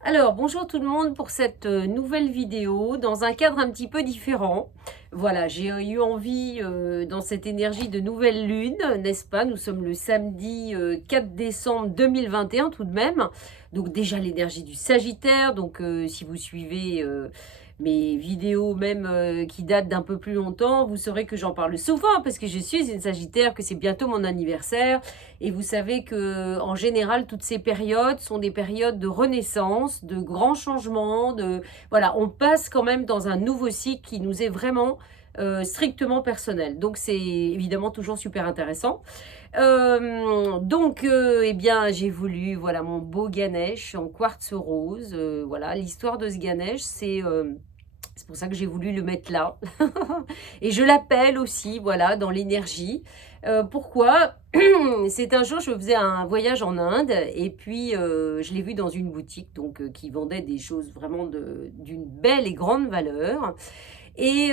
Alors, bonjour tout le monde pour cette nouvelle vidéo dans un cadre un petit peu différent. Voilà, j'ai eu envie dans cette énergie de nouvelle lune, n'est-ce pas? Nous sommes le samedi 4 décembre 2021 tout de même. Donc déjà l'énergie du Sagittaire. Donc si vous suivez mes vidéos même qui datent d'un peu plus longtemps, vous saurez que j'en parle souvent parce que je suis une Sagittaire, que c'est bientôt mon anniversaire. Et vous savez que en général, toutes ces périodes sont des périodes de renaissance, de grands changements, voilà, on passe quand même dans un nouveau cycle qui nous est vraiment strictement personnel. Donc c'est évidemment toujours super intéressant. Eh bien, j'ai voulu, voilà, mon beau Ganesh en quartz rose. Voilà, l'histoire de ce Ganesh, c'est pour ça que j'ai voulu le mettre là. Et je l'appelle aussi, voilà, dans l'énergie. Pourquoi? C'est un jour, je faisais un voyage en Inde et puis je l'ai vu dans une boutique donc qui vendait des choses vraiment d'une belle et grande valeur. Et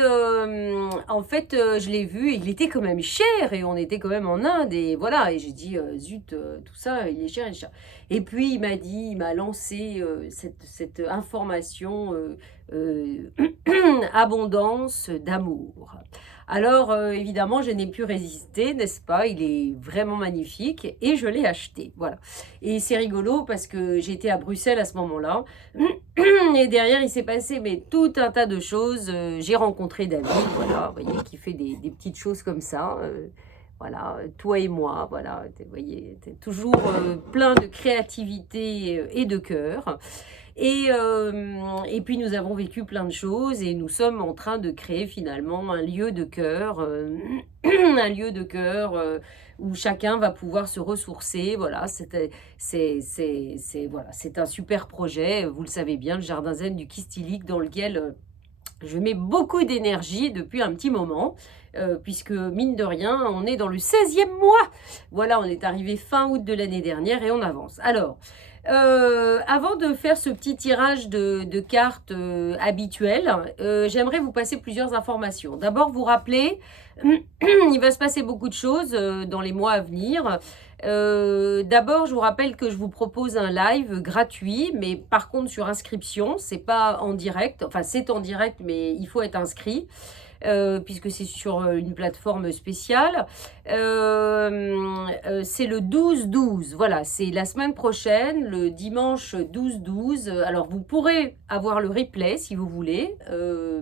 en fait, je l'ai vu, il était quand même cher et on était quand même en Inde et voilà et j'ai dit: «Zut, tout ça, il est cher, il est cher». Et puis il m'a lancé, cette information, heu, abondance d'amour. Alors, évidemment, je n'ai pu résister, n'est-ce pas? Il est vraiment magnifique et je l'ai acheté, voilà. Et c'est rigolo parce que j'étais à Bruxelles à ce moment-là et derrière, il s'est passé mais tout un tas de choses. J'ai rencontré David, voilà, vous voyez, qui fait des petites choses comme ça. Voilà, toi et moi, voilà, vous voyez, toujours plein de créativité et de cœur. Et puis nous avons vécu plein de choses et nous sommes en train de créer finalement un lieu de cœur, un lieu de cœur où chacun va pouvoir se ressourcer. Voilà, voilà, c'est un super projet. Vous le savez bien, le jardin zen du Kistilic dans lequel je mets beaucoup d'énergie depuis un petit moment, puisque mine de rien, on est dans le 16e mois. Voilà, on est arrivé fin août de l'année dernière et on avance. Alors, avant de faire ce petit tirage de cartes habituel, j'aimerais vous passer plusieurs informations. D'abord, vous rappeler, il va se passer beaucoup de choses dans les mois à venir. D'abord, je vous rappelle que je vous propose un live gratuit, mais par contre sur inscription, c'est pas en direct. Enfin, c'est en direct, mais il faut être inscrit. Puisque c'est sur une plateforme spéciale. C'est le 12-12, voilà, c'est la semaine prochaine, le dimanche 12-12. Alors, vous pourrez avoir le replay si vous voulez,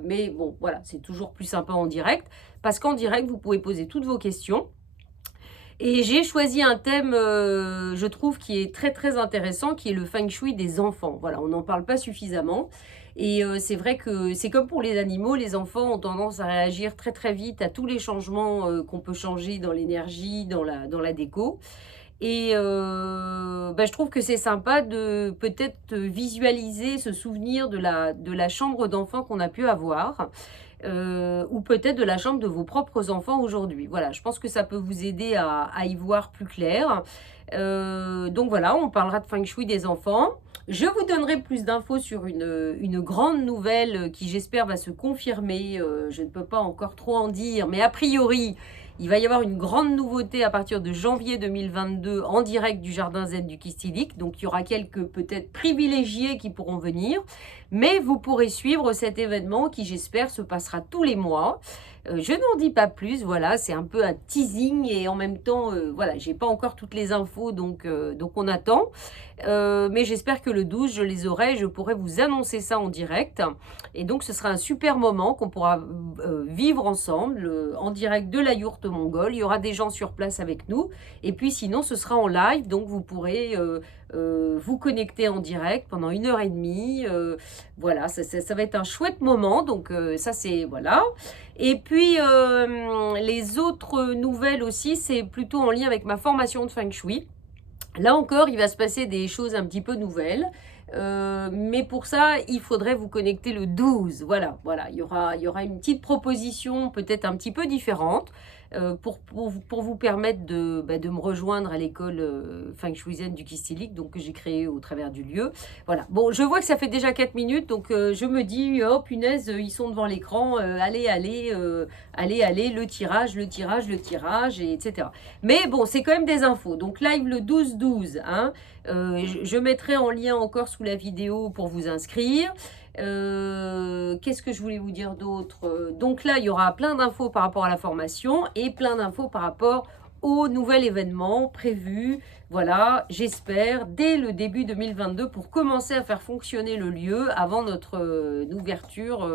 mais bon, voilà, c'est toujours plus sympa en direct, parce qu'en direct, vous pouvez poser toutes vos questions. Et j'ai choisi un thème, je trouve, qui est très, très intéressant, qui est le feng shui des enfants. Voilà, on n'en parle pas suffisamment. Et c'est vrai que c'est comme pour les animaux, les enfants ont tendance à réagir très, très vite à tous les changements qu'on peut changer dans l'énergie, dans la déco. Et bah, je trouve que c'est sympa de peut-être visualiser, se souvenir de la chambre d'enfant qu'on a pu avoir, ou peut-être de la chambre de vos propres enfants aujourd'hui. Voilà, je pense que ça peut vous aider à y voir plus clair. Donc voilà, on parlera de feng shui des enfants. Je vous donnerai plus d'infos sur une grande nouvelle qui, j'espère, va se confirmer. Je ne peux pas encore trop en dire, mais a priori, il va y avoir une grande nouveauté à partir de janvier 2022 en direct du Jardin Zen du Kistilic. Donc, il y aura quelques peut-être privilégiés qui pourront venir. Mais vous pourrez suivre cet événement qui, j'espère, se passera tous les mois. Je n'en dis pas plus, voilà, c'est un peu un teasing et en même temps, voilà, j'ai pas encore toutes les infos, donc on attend. Mais j'espère que le 12, je les aurai, je pourrai vous annoncer ça en direct. Et donc, ce sera un super moment qu'on pourra vivre ensemble, en direct de la yourte mongole. Il y aura des gens sur place avec nous. Et puis, sinon, ce sera en live, donc vous pourrez vous connecter en direct pendant 1 heure et demie. Voilà, ça va être un chouette moment. Donc, ça, c'est, voilà. Et puis, les autres nouvelles aussi, c'est plutôt en lien avec ma formation de Feng Shui. Là encore, il va se passer des choses un petit peu nouvelles. Mais pour ça, il faudrait vous connecter le 12. Voilà, voilà. Il y aura une petite proposition peut-être un petit peu différente. pour vous permettre de me rejoindre à l'école Feng Shuizen du Kistilik, donc que j'ai créé au travers du lieu. Voilà. Bon, je vois que ça fait déjà 4 minutes, donc je me dis, oh punaise, ils sont devant l'écran, allez, le tirage, et etc. Mais bon, c'est quand même des infos. Donc live le 12-12, hein. Je mettrai en lien encore sous la vidéo pour vous inscrire. Qu'est-ce que je voulais vous dire d'autre? Donc là, il y aura plein d'infos par rapport à la formation et plein d'infos par rapport au nouvel événement prévu, voilà, j'espère, dès le début 2022 pour commencer à faire fonctionner le lieu avant notre ouverture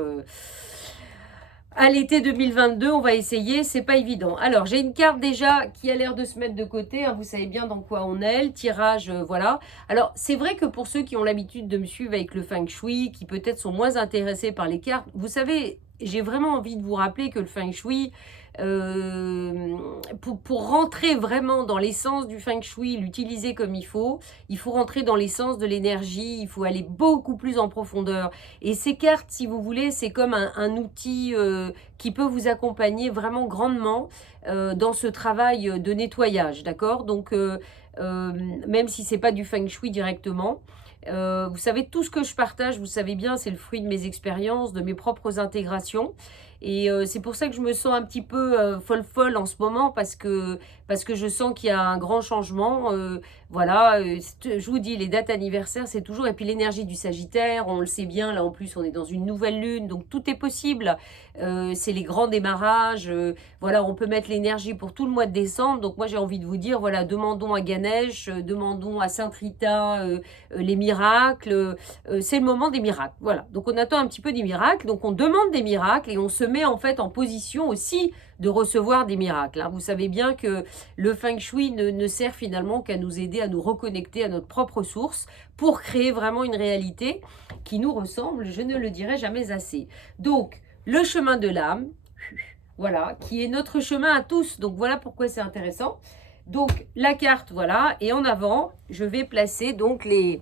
à l'été 2022. On va essayer, c'est pas évident. Alors, j'ai une carte déjà qui a l'air de se mettre de côté, hein, vous savez bien dans quoi on est, le tirage, voilà. Alors, c'est vrai que pour ceux qui ont l'habitude de me suivre avec le Feng Shui, qui peut-être sont moins intéressés par les cartes, vous savez, j'ai vraiment envie de vous rappeler que le Feng Shui, pour rentrer vraiment dans l'essence du Feng Shui, l'utiliser comme il faut rentrer dans l'essence de l'énergie, il faut aller beaucoup plus en profondeur. Et ces cartes, si vous voulez, c'est comme un outil qui peut vous accompagner vraiment grandement dans ce travail de nettoyage, d'accord? Donc, même si c'est pas du Feng Shui directement, vous savez, tout ce que je partage, vous savez bien, c'est le fruit de mes expériences, de mes propres intégrations. Et c'est pour ça que je me sens un petit peu folle en ce moment parce que je sens qu'il y a un grand changement. Voilà, je vous dis, les dates anniversaires, c'est toujours... Et puis l'énergie du Sagittaire, on le sait bien, là en plus, on est dans une nouvelle lune, donc tout est possible. C'est les grands démarrages. Voilà, on peut mettre l'énergie pour tout le mois de décembre. Donc moi, j'ai envie de vous dire, voilà, demandons à Ganesh, demandons à Sainte Rita les miracles. C'est le moment des miracles. Voilà, donc on attend un petit peu des miracles. Donc on demande des miracles et on se met en fait en position aussi de recevoir des miracles, hein. Vous savez bien que le Feng Shui ne sert finalement qu'à nous aider à nous reconnecter à notre propre source pour créer vraiment une réalité qui nous ressemble, je ne le dirai jamais assez. Donc, le chemin de l'âme, voilà, qui est notre chemin à tous. Donc, voilà pourquoi c'est intéressant. Donc, la carte, voilà, et en avant, je vais placer donc les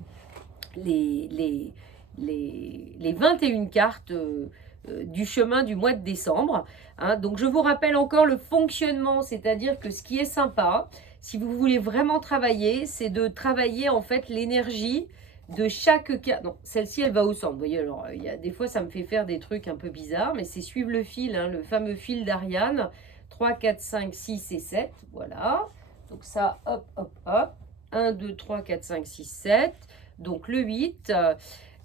21 cartes du chemin du mois de décembre, hein. Donc, je vous rappelle encore le fonctionnement, c'est-à-dire que ce qui est sympa, si vous voulez vraiment travailler, c'est de travailler en fait l'énergie de chaque carte. Non, celle-ci, elle va au centre. Vous voyez, alors, des fois, ça me fait faire des trucs un peu bizarres, mais c'est suivre le fil, hein, le fameux fil d'Ariane. 3, 4, 5, 6 et 7, voilà. Donc ça, hop, hop, hop. 1, 2, 3, 4, 5, 6, 7. Donc le 8,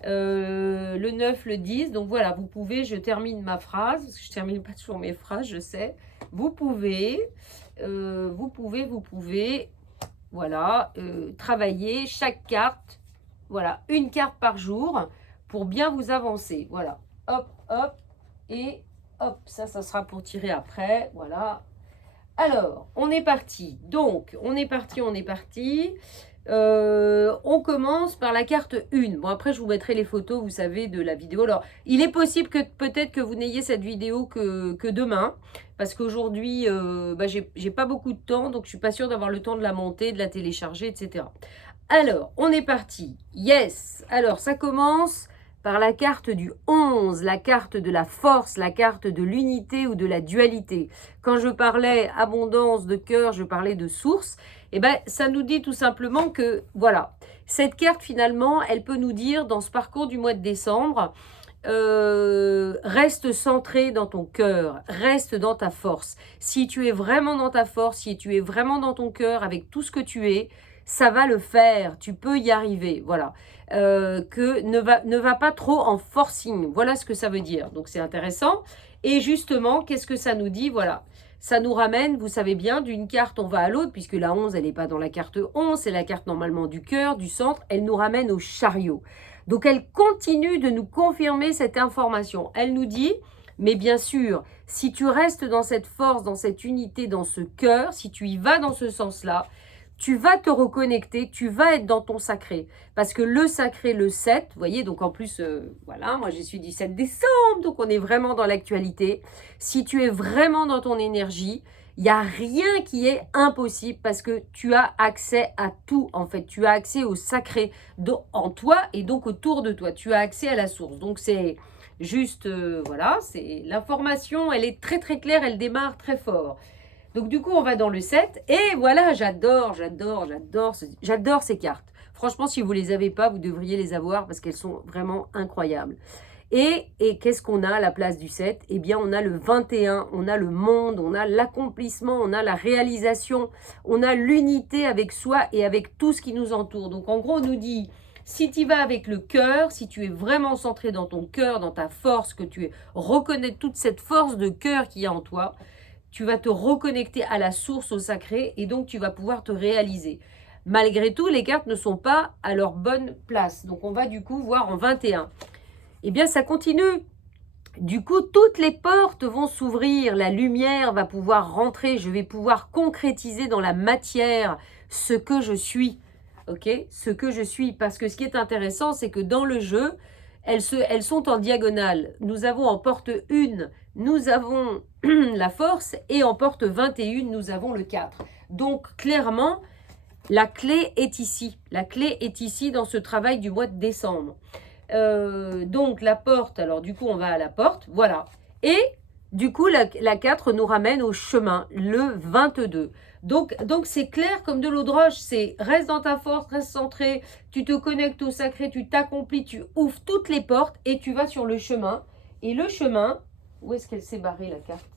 le 9, le 10. Donc voilà, vous pouvez, je termine ma phrase, parce que je ne termine pas toujours mes phrases, je sais. Vous pouvez, voilà, travailler chaque carte, voilà, une carte par jour pour bien vous avancer. Voilà, hop, hop, et hop, ça sera pour tirer après, voilà. Alors, on est parti. Donc, on est parti. On commence par la carte 1. Bon, après, je vous mettrai les photos, vous savez, de la vidéo. Alors, il est possible que peut-être que vous n'ayez cette vidéo que demain, parce qu'aujourd'hui, j'ai pas beaucoup de temps, donc je suis pas sûre d'avoir le temps de la monter, de la télécharger, etc. Alors, on est parti. Yes. Alors, ça commence par la carte du 11, la carte de la force, la carte de l'unité ou de la dualité. Quand je parlais abondance de cœur, je parlais de source. Eh bien, ça nous dit tout simplement que, voilà, cette carte, finalement, elle peut nous dire, dans ce parcours du mois de décembre, reste centré dans ton cœur, reste dans ta force. Si tu es vraiment dans ta force, si tu es vraiment dans ton cœur, avec tout ce que tu es, ça va le faire, tu peux y arriver, voilà. Que ne va pas trop en forcing, voilà ce que ça veut dire. Donc c'est intéressant. Et justement, qu'est-ce que ça nous dit? Voilà, ça nous ramène, vous savez bien, d'une carte on va à l'autre, puisque la 11, elle n'est pas dans la carte 11, c'est la carte normalement du cœur, du centre, elle nous ramène au chariot. Donc elle continue de nous confirmer cette information. Elle nous dit, mais bien sûr, si tu restes dans cette force, dans cette unité, dans ce cœur, si tu y vas dans ce sens-là, tu vas te reconnecter, tu vas être dans ton sacré. Parce que le sacré, le 7, vous voyez, donc en plus, voilà, moi je suis du 7 décembre, donc on est vraiment dans l'actualité. Si tu es vraiment dans ton énergie, il n'y a rien qui est impossible parce que tu as accès à tout, en fait. Tu as accès au sacré en toi et donc autour de toi. Tu as accès à la source. Donc c'est juste, voilà, c'est l'information, elle est très très claire, elle démarre très fort. Donc du coup, on va dans le 7. Et voilà, j'adore ces cartes. Franchement, si vous ne les avez pas, vous devriez les avoir parce qu'elles sont vraiment incroyables. Et qu'est-ce qu'on a à la place du 7? Eh bien, on a le 21, on a le monde, on a l'accomplissement, on a la réalisation, on a l'unité avec soi et avec tout ce qui nous entoure. Donc, en gros, on nous dit, si tu vas avec le cœur, si tu es vraiment centré dans ton cœur, dans ta force, que tu reconnais toute cette force de cœur qu'il y a en toi, tu vas te reconnecter à la source, au sacré, et donc tu vas pouvoir te réaliser. Malgré tout, les cartes ne sont pas à leur bonne place. Donc, on va du coup voir en 21. Eh bien, ça continue. Du coup, toutes les portes vont s'ouvrir, la lumière va pouvoir rentrer, je vais pouvoir concrétiser dans la matière ce que je suis. Ok, ce que je suis. Parce que ce qui est intéressant, c'est que dans le jeu, elles sont en diagonale. Nous avons en porte 1, nous avons la force, et en porte 21, nous avons le 4. Donc, clairement, la clé est ici. La clé est ici dans ce travail du mois de décembre. Donc la porte, alors du coup on va à la porte, voilà. Et du coup la 4 nous ramène au chemin, le 22. Donc c'est clair comme de l'eau de roche, c'est reste dans ta force, reste centré, tu te connectes au sacré, tu t'accomplis, tu ouvres toutes les portes et tu vas sur le chemin. Et le chemin, où est-ce qu'elle s'est barrée la carte?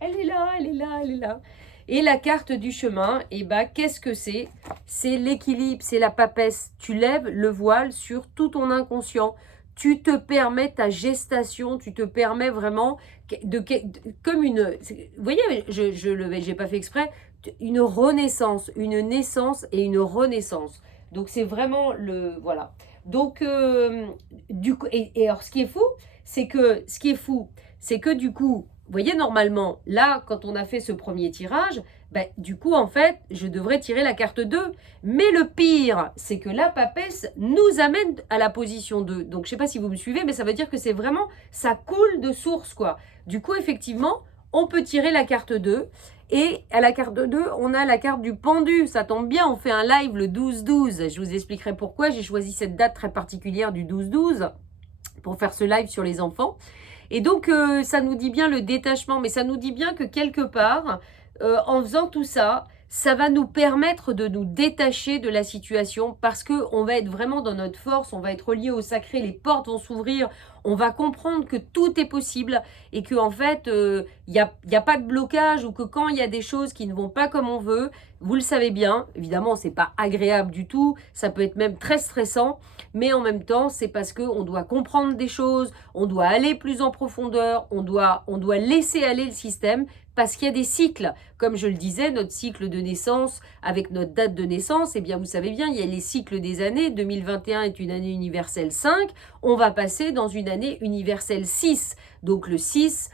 Elle est là, elle est là, elle est là. Et la carte du chemin, eh ben, qu'est-ce que c'est? C'est l'équilibre, c'est la papesse. Tu lèves le voile sur tout ton inconscient. Tu te permets ta gestation, tu te permets vraiment comme une... Vous voyez, j'ai pas fait exprès, une renaissance, une naissance et une renaissance. Donc c'est vraiment le... Voilà. Donc, du coup, et alors ce qui est fou, c'est que du coup, vous voyez, normalement, là, quand on a fait ce premier tirage, ben, du coup, en fait, je devrais tirer la carte 2. Mais le pire, c'est que la papesse nous amène à la position 2. Donc, je ne sais pas si vous me suivez, mais ça veut dire que c'est vraiment, ça coule de source, quoi. Du coup, effectivement, on peut tirer la carte 2. Et à la carte 2, on a la carte du pendu. Ça tombe bien, on fait un live le 12-12. Je vous expliquerai pourquoi j'ai choisi cette date très particulière du 12-12 pour faire ce live sur les enfants. Et donc, ça nous dit bien le détachement, mais ça nous dit bien que quelque part, en faisant tout ça, ça va nous permettre de nous détacher de la situation parce qu'on va être vraiment dans notre force, on va être relié au sacré, les portes vont s'ouvrir, on va comprendre que tout est possible et qu'en fait, il n'y a pas de blocage ou que quand il y a des choses qui ne vont pas comme on veut, vous le savez bien, évidemment, ce n'est pas agréable du tout, ça peut être même très stressant, mais en même temps, c'est parce qu'on doit comprendre des choses, on doit aller plus en profondeur, on doit laisser aller le système parce qu'il y a des cycles. Comme je le disais, notre cycle de naissance avec notre date de naissance, eh bien, vous savez bien, il y a les cycles des années. 2021 est une année universelle 5. On va passer dans une année universelle 6. Donc le 6,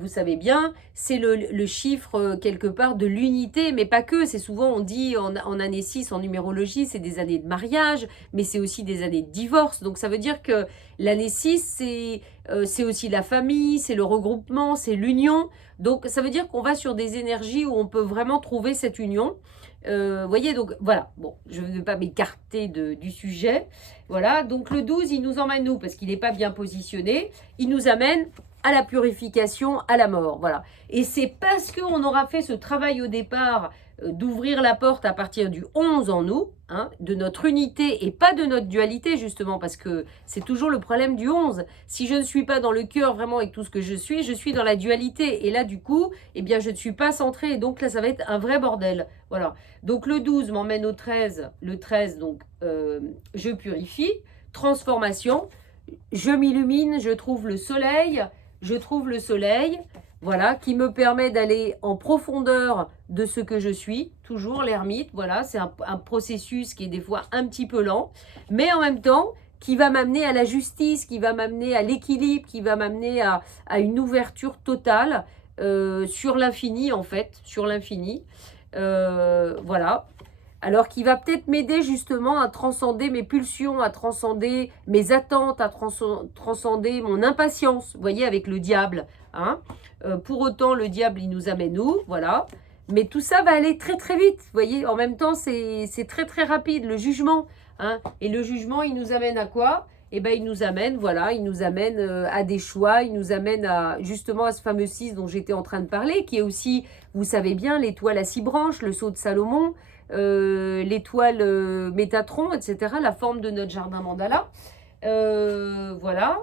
vous savez bien, c'est le chiffre quelque part de l'unité, mais pas que. C'est souvent, on dit en année 6, en numérologie, c'est des années de mariage, mais c'est aussi des années de divorce. Donc ça veut dire que l'année 6, c'est aussi la famille, c'est le regroupement, c'est l'union. Donc ça veut dire qu'on va sur des énergies où on peut vraiment trouver cette union. Voyez, donc voilà, bon, je ne vais pas m'écarter du sujet. Voilà, donc le 12, il nous emmène où? Parce qu'il n'est pas bien positionné. Il nous amène à la purification, à la mort, voilà. Et c'est parce qu'on aura fait ce travail au départ d'ouvrir la porte à partir du 11 en nous, hein, de notre unité et pas de notre dualité justement, parce que c'est toujours le problème du 11. Si je ne suis pas dans le cœur vraiment avec tout ce que je suis dans la dualité. Et là du coup, eh bien je ne suis pas centrée et donc là ça va être un vrai bordel. Voilà. Donc le 12 m'emmène au 13. Le 13, donc je purifie, transformation, je m'illumine, je trouve le soleil, voilà, qui me permet d'aller en profondeur de ce que je suis, toujours l'ermite, voilà, c'est un processus qui est des fois un petit peu lent, mais en même temps, qui va m'amener à la justice, qui va m'amener à l'équilibre, qui va m'amener à une ouverture totale sur l'infini, en fait, sur l'infini, voilà. Alors qui va peut-être m'aider justement à transcender mes pulsions, à transcender mes attentes, à transcender mon impatience, vous voyez, avec le diable. Hein. Pour autant, le diable, il nous amène où? Voilà. Mais tout ça va aller très très vite, vous voyez. En même temps, c'est très très rapide, le jugement. Hein. Et le jugement, il nous amène à quoi? et ben il nous amène, voilà, il nous amène à des choix, il nous amène à justement à ce fameux 6 dont j'étais en train de parler, qui est aussi, vous savez bien, l'étoile à 6 branches, le sceau de Salomon, l'étoile Métatron, etc., la forme de notre jardin mandala. Voilà.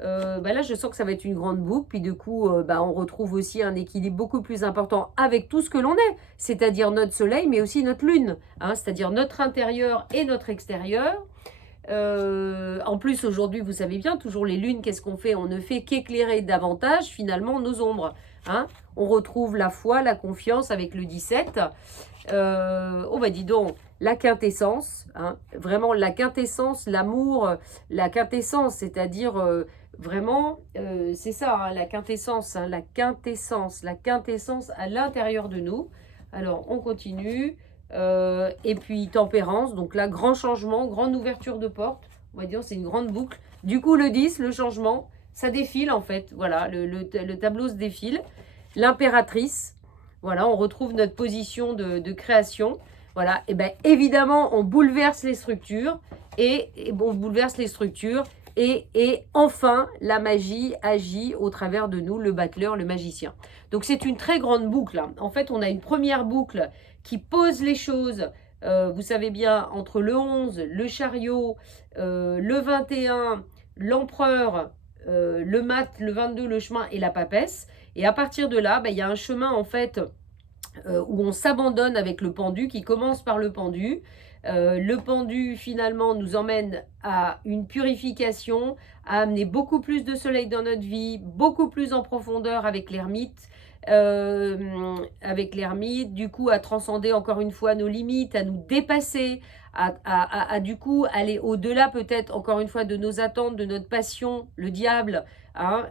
Bah là, je sens que ça va être une grande boucle. Puis du coup, bah, on retrouve aussi un équilibre beaucoup plus important avec tout ce que l'on est, c'est-à-dire notre soleil, mais aussi notre lune, hein, c'est-à-dire notre intérieur et notre extérieur. En plus, aujourd'hui, vous savez bien, toujours les lunes, qu'est-ce qu'on fait? On ne fait qu'éclairer davantage, finalement, nos ombres. Hein. On retrouve la foi, la confiance avec le 17. Oh bah dis donc, la quintessence, hein, vraiment la quintessence, l'amour, la quintessence, c'est-à-dire vraiment, c'est ça, hein, la quintessence, hein, la quintessence à l'intérieur de nous. Alors, on continue. Et puis, tempérance, donc là, grand changement, grande ouverture de porte. On va dire, c'est une grande boucle. Du coup, le 10, le changement, ça défile en fait. Voilà, le tableau se défile. L'impératrice, voilà, on retrouve notre position de création. Voilà, et bien évidemment, on bouleverse les structures. Et on bouleverse les structures. Et enfin, la magie agit au travers de nous, le battleur, le magicien. Donc c'est une très grande boucle. Hein. En fait, on a une première boucle qui pose les choses, vous savez bien, entre le 11, le chariot, le 21, l'empereur, le mat, le 22, le chemin et la papesse. Et à partir de là, il y a un chemin en fait où on s'abandonne avec le pendu, qui commence par le pendu. Le pendu finalement nous emmène à une purification, à amener beaucoup plus de soleil dans notre vie, beaucoup plus en profondeur avec l'ermite, du coup à transcender encore une fois nos limites, à nous dépasser, à du coup aller au-delà peut-être encore une fois de nos attentes, de notre passion, le diable, hein,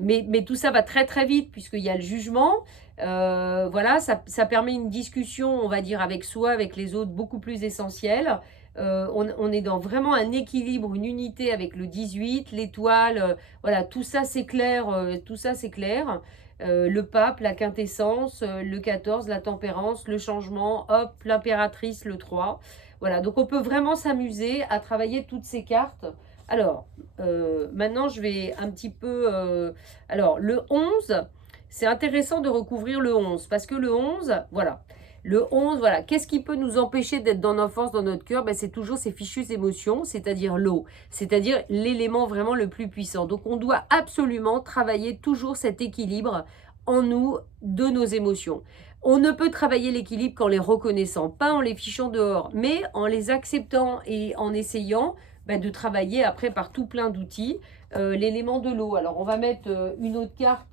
mais tout ça va très très vite puisqu'il y a le jugement. Voilà, ça permet une discussion, on va dire, avec soi, avec les autres, beaucoup plus essentielle. On est dans vraiment un équilibre, une unité avec le 18, l'étoile, voilà, tout ça c'est clair, tout ça c'est clair. Le pape, la quintessence, le 14, la tempérance, le changement, hop, l'impératrice, le 3. Voilà, donc on peut vraiment s'amuser à travailler toutes ces cartes. Alors, maintenant je vais un petit peu... alors, le 11, c'est intéressant de recouvrir le 11, parce que le 11, voilà, le 11, voilà, qu'est-ce qui peut nous empêcher d'être dans notre force, dans notre cœur? C'est toujours ces fichues émotions, c'est-à-dire l'eau, c'est-à-dire l'élément vraiment le plus puissant. Donc, on doit absolument travailler toujours cet équilibre en nous de nos émotions. On ne peut travailler l'équilibre qu'en les reconnaissant, pas en les fichant dehors, mais en les acceptant et en essayant de travailler après par tout plein d'outils l'élément de l'eau. Alors, on va mettre une autre carte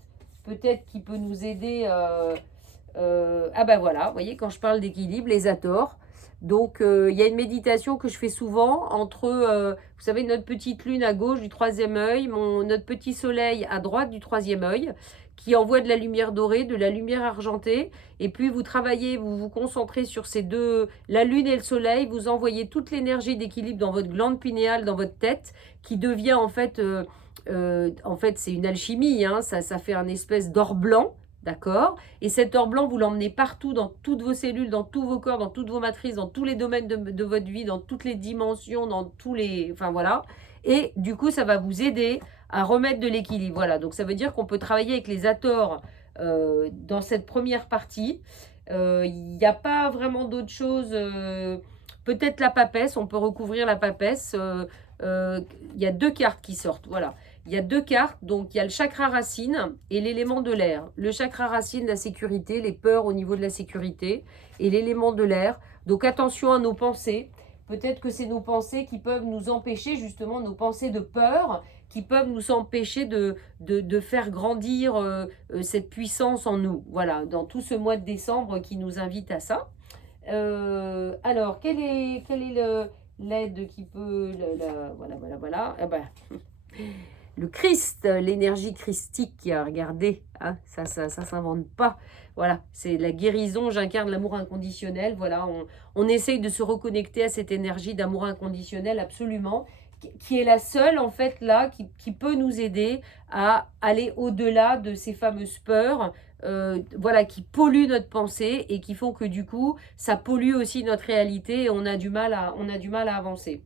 peut-être qui peut nous aider... ah ben voilà, vous voyez, quand je parle d'équilibre, les Hathors. Donc, il y a une méditation que je fais souvent entre, vous savez, notre petite lune à gauche du troisième œil, notre petit soleil à droite du troisième œil, qui envoie de la lumière dorée, de la lumière argentée. Et puis, vous travaillez, vous vous concentrez sur ces deux, la lune et le soleil, vous envoyez toute l'énergie d'équilibre dans votre glande pinéale, dans votre tête, qui devient en fait c'est une alchimie, hein, ça fait un espèce d'or blanc. D'accord? Et cet or blanc, vous l'emmenez partout, dans toutes vos cellules, dans tous vos corps, dans toutes vos matrices, dans tous les domaines de votre vie, dans toutes les dimensions, dans tous les... Enfin, voilà. Et du coup, ça va vous aider à remettre de l'équilibre. Voilà. Donc, ça veut dire qu'on peut travailler avec les Hathors dans cette première partie. Il n'y a pas vraiment d'autre chose. Peut-être la papesse. On peut recouvrir la papesse. Il y a deux cartes qui sortent. Voilà. Il y a deux cartes, donc il y a le chakra racine et l'élément de l'air. Le chakra racine, la sécurité, les peurs au niveau de la sécurité, et l'élément de l'air. Donc attention à nos pensées. Peut-être que c'est nos pensées qui peuvent nous empêcher, justement, nos pensées de peur, qui peuvent nous empêcher de faire grandir cette puissance en nous. Voilà, dans tout ce mois de décembre qui nous invite à ça. Alors, quel est l'aide qui peut... voilà. Eh ben, le Christ, l'énergie christique, regardez, hein, ça s'invente pas. Voilà, c'est la guérison, j'incarne l'amour inconditionnel. Voilà, on essaye de se reconnecter à cette énergie d'amour inconditionnel, absolument, qui est la seule, en fait, là, qui peut nous aider à aller au-delà de ces fameuses peurs, voilà, qui polluent notre pensée et qui font que, du coup, ça pollue aussi notre réalité et on a du mal à avancer.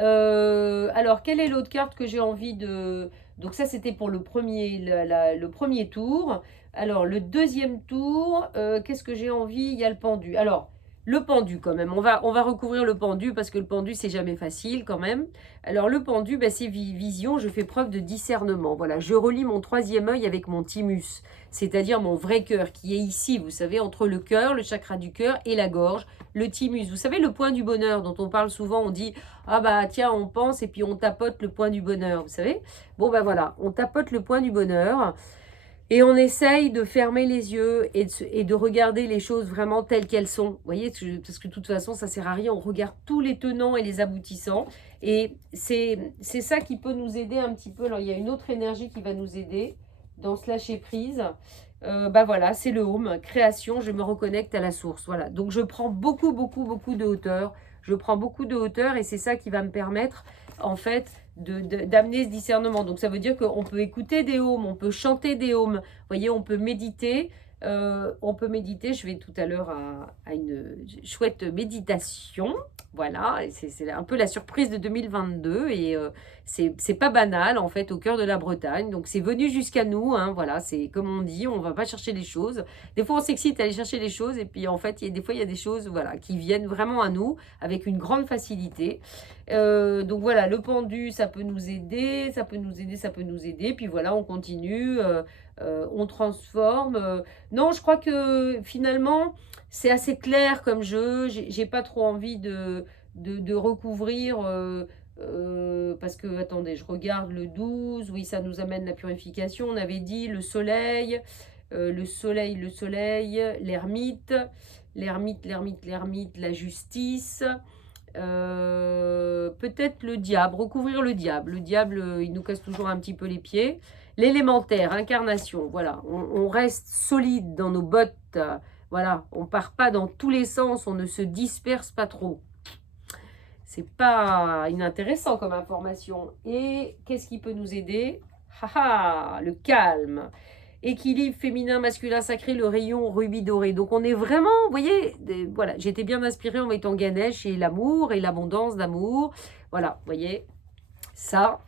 Alors, quelle est l'autre carte que j'ai envie de... Donc ça, c'était pour le premier, le premier tour. Alors, le deuxième tour, qu'est-ce que j'ai envie? Il y a le pendu. Alors, le pendu quand même. On va recouvrir le pendu parce que le pendu, c'est jamais facile quand même. Alors, le pendu, bah, c'est vision. Je fais preuve de discernement. Voilà, je relie mon troisième œil avec mon thymus, c'est-à-dire mon vrai cœur qui est ici, vous savez, entre le cœur, le chakra du cœur et la gorge. Le thymus, vous savez, le point du bonheur dont on parle souvent, on dit ah bah tiens, on pense et puis on tapote le point du bonheur, vous savez. Bon bah voilà, on tapote le point du bonheur et on essaye de fermer les yeux et de regarder les choses vraiment telles qu'elles sont. Vous voyez, parce que de toute façon, ça sert à rien, on regarde tous les tenants et les aboutissants. Et c'est ça qui peut nous aider un petit peu. Alors il y a une autre énergie qui va nous aider dans ce lâcher prise. Bah voilà, c'est le home, création, je me reconnecte à la source. Voilà, donc je prends beaucoup, beaucoup, beaucoup de hauteur. Je prends beaucoup de hauteur et c'est ça qui va me permettre, en fait, d'amener ce discernement. Donc ça veut dire qu'on peut écouter des ohms, on peut chanter des ohms. Vous voyez, on peut méditer. Je vais tout à l'heure à une chouette méditation. Voilà, c'est un peu la surprise de 2022 et c'est pas banal en fait au cœur de la Bretagne. Donc c'est venu jusqu'à nous, hein, voilà, c'est comme on dit, on va pas chercher les choses. Des fois on s'excite à aller chercher les choses et puis en fait des fois il y a des choses voilà, qui viennent vraiment à nous avec une grande facilité. Donc voilà, le pendu ça peut nous aider, ça peut nous aider, ça peut nous aider. Puis voilà, on continue, on transforme. Non, je crois que finalement c'est assez clair comme jeu. J'ai pas trop envie de recouvrir. Parce que, attendez, je regarde le 12. Oui, ça nous amène la purification. On avait dit le soleil, l'ermite, la justice. Peut-être le diable, recouvrir le diable. Le diable, il nous casse toujours un petit peu les pieds. L'élémentaire, incarnation, voilà. On reste solide dans nos bottes. Voilà, on part pas dans tous les sens, on ne se disperse pas trop. C'est pas inintéressant comme information. Et qu'est-ce qui peut nous aider? Le calme. Équilibre féminin, masculin, sacré, le rayon rubis doré. Donc on est vraiment, vous voyez, voilà, j'étais bien inspirée en mettant Ganesh et l'amour et l'abondance d'amour. Voilà, vous voyez, ça,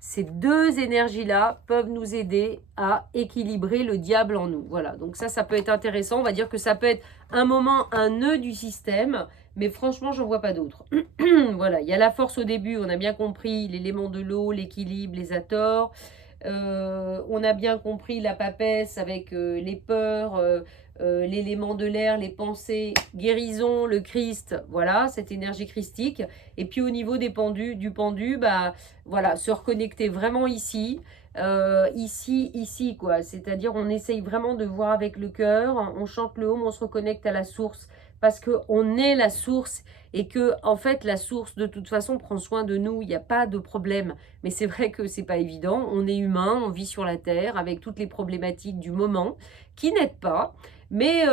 ces deux énergies-là peuvent nous aider à équilibrer le diable en nous. Voilà, donc ça peut être intéressant. On va dire que ça peut être un moment, un nœud du système, mais franchement, j'en vois pas d'autres. Voilà, il y a la force au début, on a bien compris, l'élément de l'eau, l'équilibre, les ators. On a bien compris la papesse avec les peurs, l'élément de l'air, les pensées, guérison, le Christ, voilà, cette énergie christique. Et puis au niveau du pendu, bah voilà, se reconnecter vraiment ici, ici, quoi. C'est-à-dire on essaye vraiment de voir avec le cœur, on chante le home, on se reconnecte à la source parce qu'on est la source et que en fait la source de toute façon prend soin de nous, il n'y a pas de problème. Mais c'est vrai que c'est pas évident, on est humain, on vit sur la terre avec toutes les problématiques du moment qui n'aident pas. Mais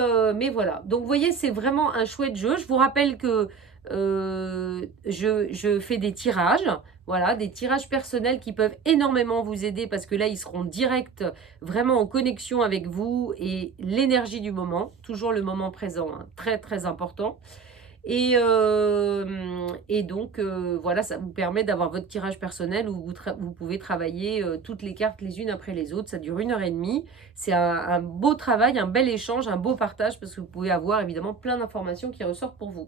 voilà, donc vous voyez c'est vraiment un chouette jeu. Je vous rappelle que je fais des tirages, voilà, des tirages personnels qui peuvent énormément vous aider parce que là, ils seront directs, vraiment en connexion avec vous et l'énergie du moment, toujours le moment présent, hein, très très important. Et donc, voilà, ça vous permet d'avoir votre tirage personnel où vous pouvez travailler toutes les cartes les unes après les autres. Ça dure 1 h 30. C'est un beau travail, un bel échange, un beau partage parce que vous pouvez avoir évidemment plein d'informations qui ressortent pour vous.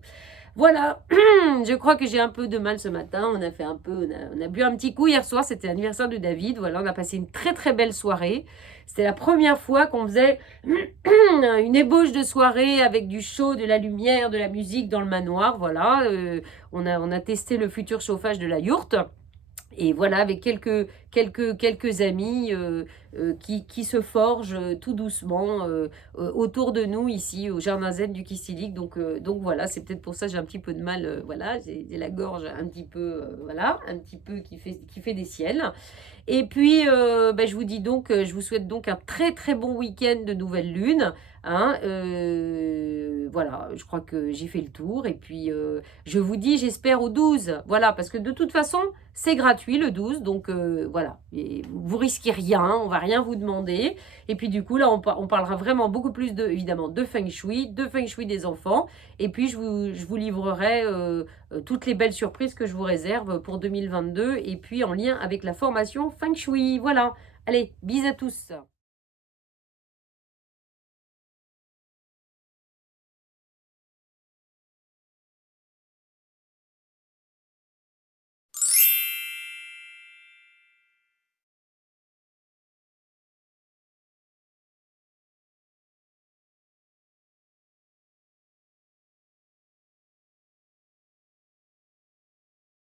Voilà, je crois que j'ai un peu de mal ce matin. On a bu un petit coup hier soir. C'était l'anniversaire de David. Voilà, on a passé une très très belle soirée. C'était la première fois qu'on faisait une ébauche de soirée avec du chaud, de la lumière, de la musique dans le manoir. Voilà, on a testé le futur chauffage de la yourte. Et voilà, avec quelques amis qui se forgent tout doucement autour de nous ici au Jardin Zen du Kistilic. Donc voilà, c'est peut-être pour ça que j'ai un petit peu de mal. Voilà, j'ai la gorge un petit peu, voilà, un petit peu qui fait des ciels. Et puis, je vous dis donc, je vous souhaite donc un très très bon week-end de nouvelle lune. Hein, voilà, je crois que j'ai fait le tour. Et puis, je vous dis, j'espère au 12. Voilà, parce que de toute façon, c'est gratuit le 12. Donc, voilà. voilà, et vous risquez rien, on va rien vous demander. Et puis du coup, là, on parlera vraiment beaucoup plus évidemment de Feng Shui des enfants. Et puis je vous livrerai toutes les belles surprises que je vous réserve pour 2022 et puis en lien avec la formation Feng Shui. Voilà. Allez, bisous à tous.